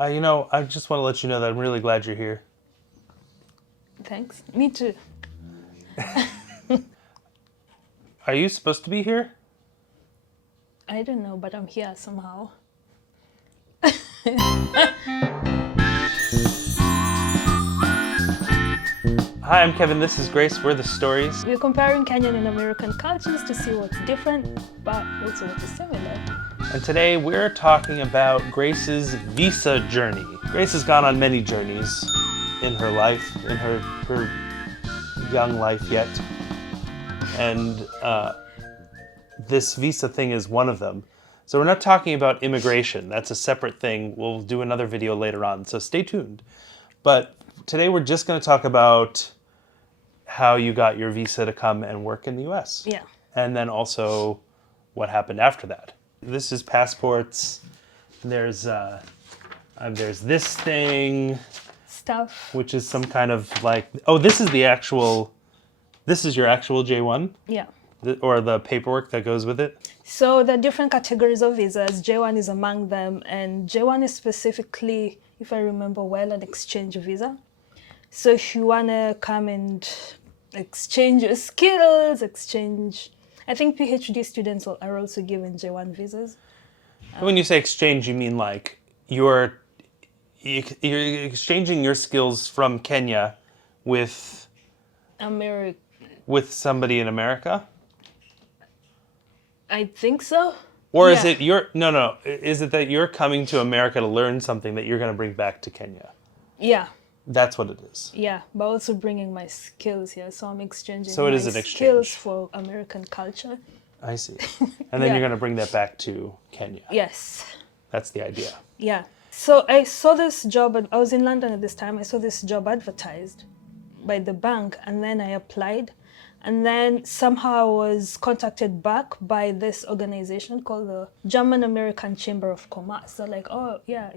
I just want to let you know that I'm really glad you're here. Thanks. Me too. Are you supposed to be here? I don't know, but I'm here somehow. Hi, I'm Kevin. This is Grace. We're the Stories. We're comparing Kenyan and American cultures to see what's different, but also what is similar. And today we're talking about Grace's visa journey. Grace has gone on many journeys in her life, in her young life yet. And this visa thing is one of them. So we're not talking about immigration. That's a separate thing. We'll do another video later on, so stay tuned. But today we're just going to talk about how you got your visa to come and work in the US. Yeah. And then also what happened after that. This is passports. There's this thing, Stuff. which is some kind of like, this is your actual J1? Yeah. Or the paperwork that goes with it? So there are different categories of visas. J1 is among them, and J1 is specifically, if I remember well, an exchange visa. So if you want to come and exchange your skills, I think PhD students are also given J1 visas. When you say exchange, you mean like you're exchanging your skills from Kenya with somebody in America? I think so. Or Yeah. is it is it that you're coming to America to learn something that you're going to bring back to Kenya? Yeah. That's what it is. Yeah, but also bringing my skills here. So I'm exchanging So it my is an skills exchange. for American culture. I see. And then Yeah. you're going to bring that back to Kenya. Yes. That's the idea. Yeah. So I saw this job, I was in London at this time. I saw this job advertised by the bank, and then I applied. And then somehow I was contacted back by this organization called the German American Chamber of Commerce. They're like, oh, yeah,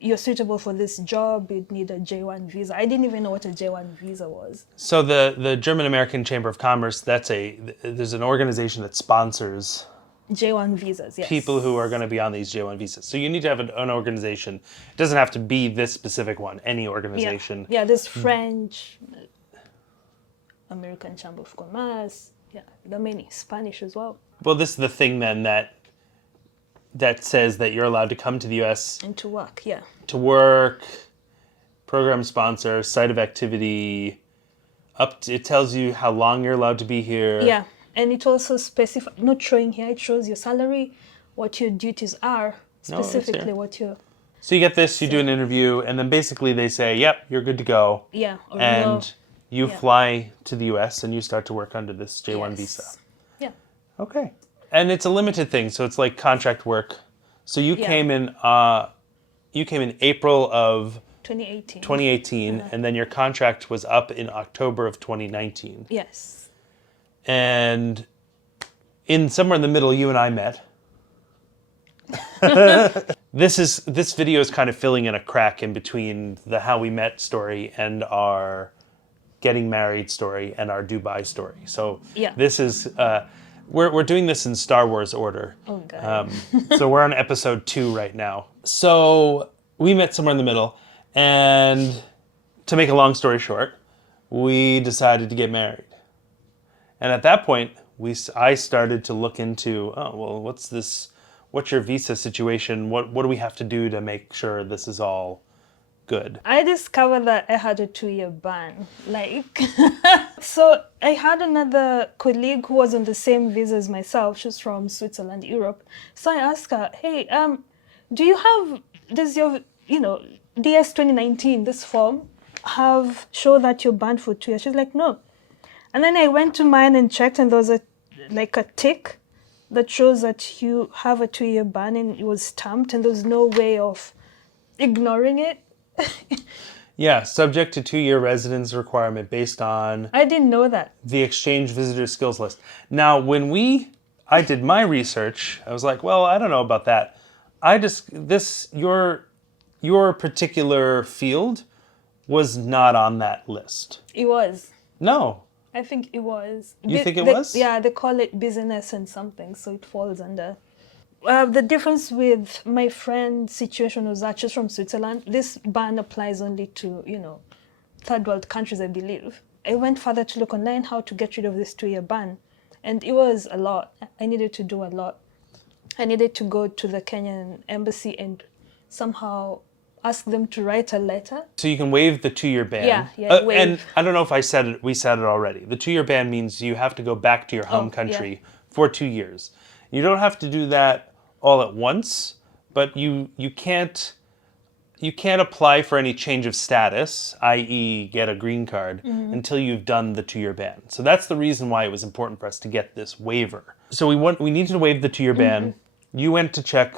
you're suitable for this job, you'd need a J1 visa. I didn't even know what a J1 visa was. So the German American Chamber of Commerce, there's an organization that sponsors J1 visas, yes. people who are going to be on these J1 visas. So you need to have an organization. It doesn't have to be this specific one, any organization. Yeah, there's French, American Chamber of Commerce, yeah, there are many, Spanish as well. Well, this is the thing then that says that you're allowed to come to the US And to work, yeah. to work, program sponsor, site of activity, it tells you how long you're allowed to be here. Yeah, and it also specifies, not showing here, it shows your salary, what your duties are, specifically here. what your, So you get this, you do an interview, and then basically they say, yep, you're good to go. yeah. Or And you Yeah. fly to the US and you start to work under this J1 yes. visa. Yeah, Okay. And it's a limited thing, so it's like contract work. So you Yeah. came in April of 2018. 2018, and then your contract was up in October of 2019. Yes. And somewhere in the middle, you and I met. This video is kind of filling in a crack in between the how we met story and our getting married story and our Dubai story. So Yeah. this is we're doing this in Star Wars order. Oh, God. So we're on episode 2 right now. So we met somewhere in the middle, and to make a long story short, we decided to get married. And at that point, I started to look into, what's your visa situation? What do we have to do to make sure this is all good? I discovered that I had a 2-year ban. So I had another colleague who was on the same visa as myself. She's from Switzerland, Europe. So I asked her, hey, does your, DS 2019, this form, show that you're banned for 2 years? She's like, no. And then I went to mine and checked, and there was a tick that shows that you have a 2-year ban, and it was stamped, and there's no way of ignoring it. Yeah, subject to 2-year residence requirement based on I didn't know that. the exchange visitor skills list. Now, when I did my research, I was like, well, I don't know about that. Your particular field was not on that list. It was. No. I think it was. You think it was? Yeah, they call it business and something, so it falls under. The difference with my friend's situation was that she's from Switzerland. This ban applies only to, third world countries, I believe. I went further to look online how to get rid of this 2-year ban. And it was a lot. I needed to do a lot. I needed to go to the Kenyan embassy and somehow ask them to write a letter. So you can waive the 2-year ban. Yeah, And waive. I don't know if we said it already. The 2-year ban means you have to go back to your home country for 2 years. You don't have to do that all at once, but you can't apply for any change of status, i.e. get a green card, until you've done the 2-year ban. So that's the reason why it was important for us to get this waiver. So we needed to waive the 2-year ban. You went to check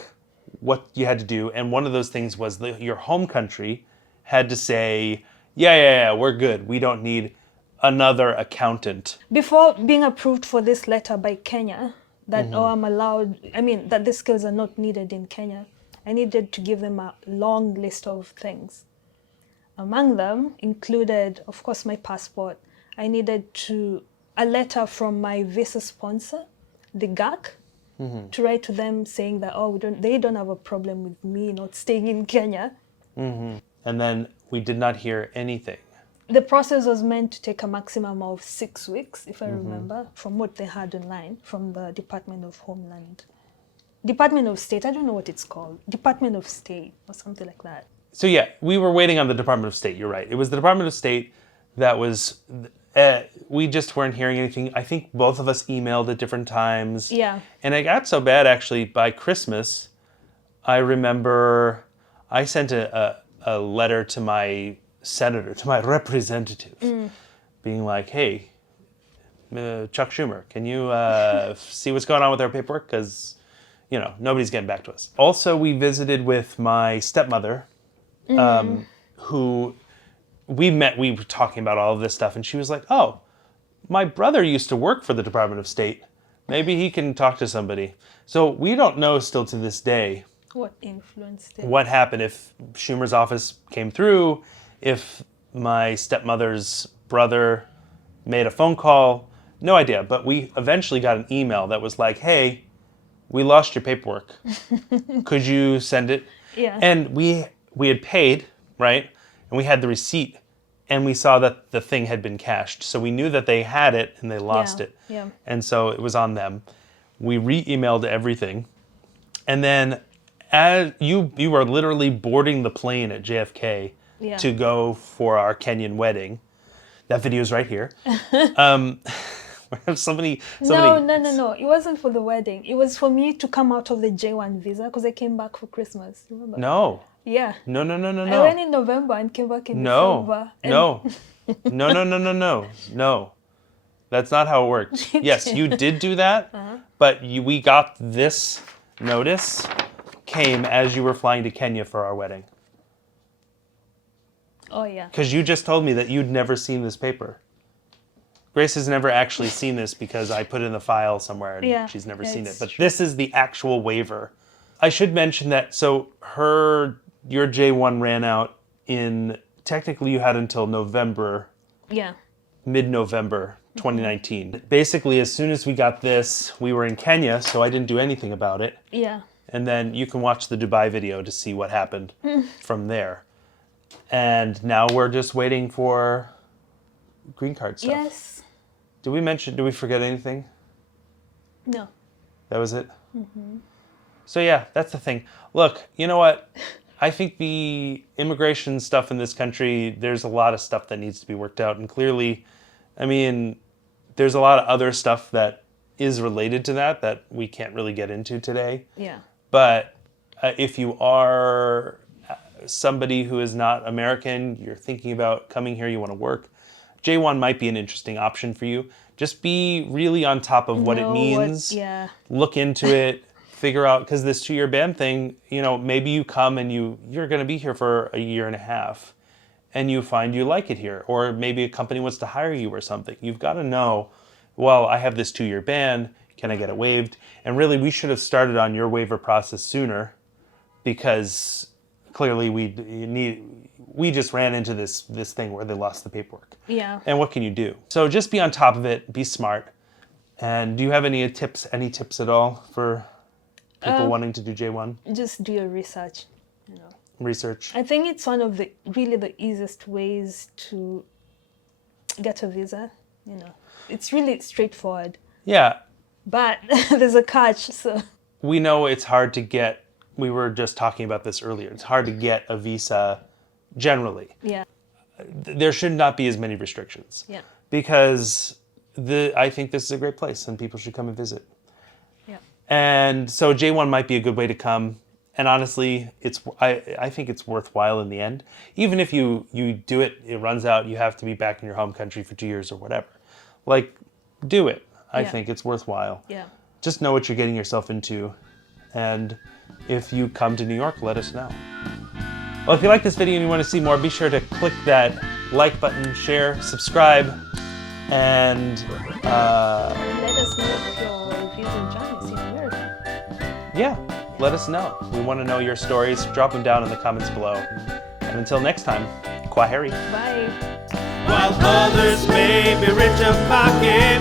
what you had to do, and one of those things was your home country had to say, yeah, we're good. We don't need another accountant. Before being approved for this letter by Kenya, that I'm allowed, that these skills are not needed in Kenya, I needed to give them a long list of things. Among them included, of course, my passport. I needed a letter from my visa sponsor, the GAC, to write to them saying that, they don't have a problem with me not staying in Kenya. And then we did not hear anything. The process was meant to take a maximum of 6 weeks, if I remember, from what they had online, from the Department of State, I don't know what it's called. Department of State or something like that. So yeah, we were waiting on the Department of State, you're right. It was the Department of State that was, we just weren't hearing anything. I think both of us emailed at different times. Yeah. And it got so bad, actually, by Christmas, I remember I sent a letter to my senator, to my representative, being like, hey, Chuck Schumer, can you see what's going on with our paperwork? Because, nobody's getting back to us. Also, we visited with my stepmother, who we were talking about all of this stuff, and she was like, oh, my brother used to work for the Department of State. Maybe he can talk to somebody. So we don't know still to this day What influenced it? what happened, if Schumer's office came through, if my stepmother's brother made a phone call. No idea. But we eventually got an email that was like, hey, we lost your paperwork. Could you send it? Yeah. And we had paid, right? And we had the receipt, and we saw that the thing had been cashed. So we knew that they had it and they lost it. Yeah. And so it was on them. We re-emailed everything. And then as you were literally boarding the plane at JFK to go for our Kenyan wedding. That video is right here. Somebody. No. It wasn't for the wedding. It was for me to come out of the J1 visa because I came back for Christmas. Remember? No. Yeah. No. I went in November and came back in December. No. That's not how it worked. Yes, you did do that, but we got this notice came as you were flying to Kenya for our wedding. Oh, yeah. Because you just told me that you'd never seen this paper. Grace has never actually seen this because I put it in the file somewhere and she's never seen it. But this is the actual waiver. I should mention that, so your J1 ran out technically you had until November. Yeah. Mid-November 2019. Basically, as soon as we got this, we were in Kenya, so I didn't do anything about it. Yeah. And then you can watch the Dubai video to see what happened from there. And now we're just waiting for green card stuff. Yes. Did we forget anything? No. That was it? Mm-hmm. So yeah, that's the thing. Look, you know what? I think the immigration stuff in this country, there's a lot of stuff that needs to be worked out. And clearly, there's a lot of other stuff that is related to that we can't really get into today. Yeah. But if you are somebody who is not American, you're thinking about coming here, you want to work, J1 might be an interesting option for you. Just be really on top of what it means. Look into it. Figure out, because this 2-year ban thing, maybe you come and you're going to be here for a year and a half and you find you like it here. Or maybe a company wants to hire you or something. You've got to know, well, I have this 2-year ban. Can I get it waived? And really, we should have started on your waiver process sooner because clearly we just ran into this thing where they lost the paperwork. Yeah. And what can you do? So just be on top of it. Be smart. And do you have any tips at all for People wanting to do J1 Just do your research, you know. research. I think it's one of the easiest ways to get a visa, you know. It's really straightforward, Yeah, but there's a catch, so we know it's hard to get. We were just talking about this earlier. It's hard to get a visa generally. yeah, There should not be as many restrictions. yeah, Because I think this is a great place and people should come and visit. yeah. And so J1 might be a good way to come. And honestly, I think it's worthwhile in the end. Even if you do it, it runs out, you have to be back in your home country for 2 years or whatever. Like, do it. I Yeah. think it's worthwhile. Yeah. Just know what you're getting yourself into. And if you come to New York, let us know. Well, if you like this video and you want to see more, be sure to click that like button, share, subscribe, and Let us know your views and journeys in America. yeah, let us know. We want to know your stories. Drop them down in the comments below. And until next time, Kwaheri. Bye. While others may be rich of pocket,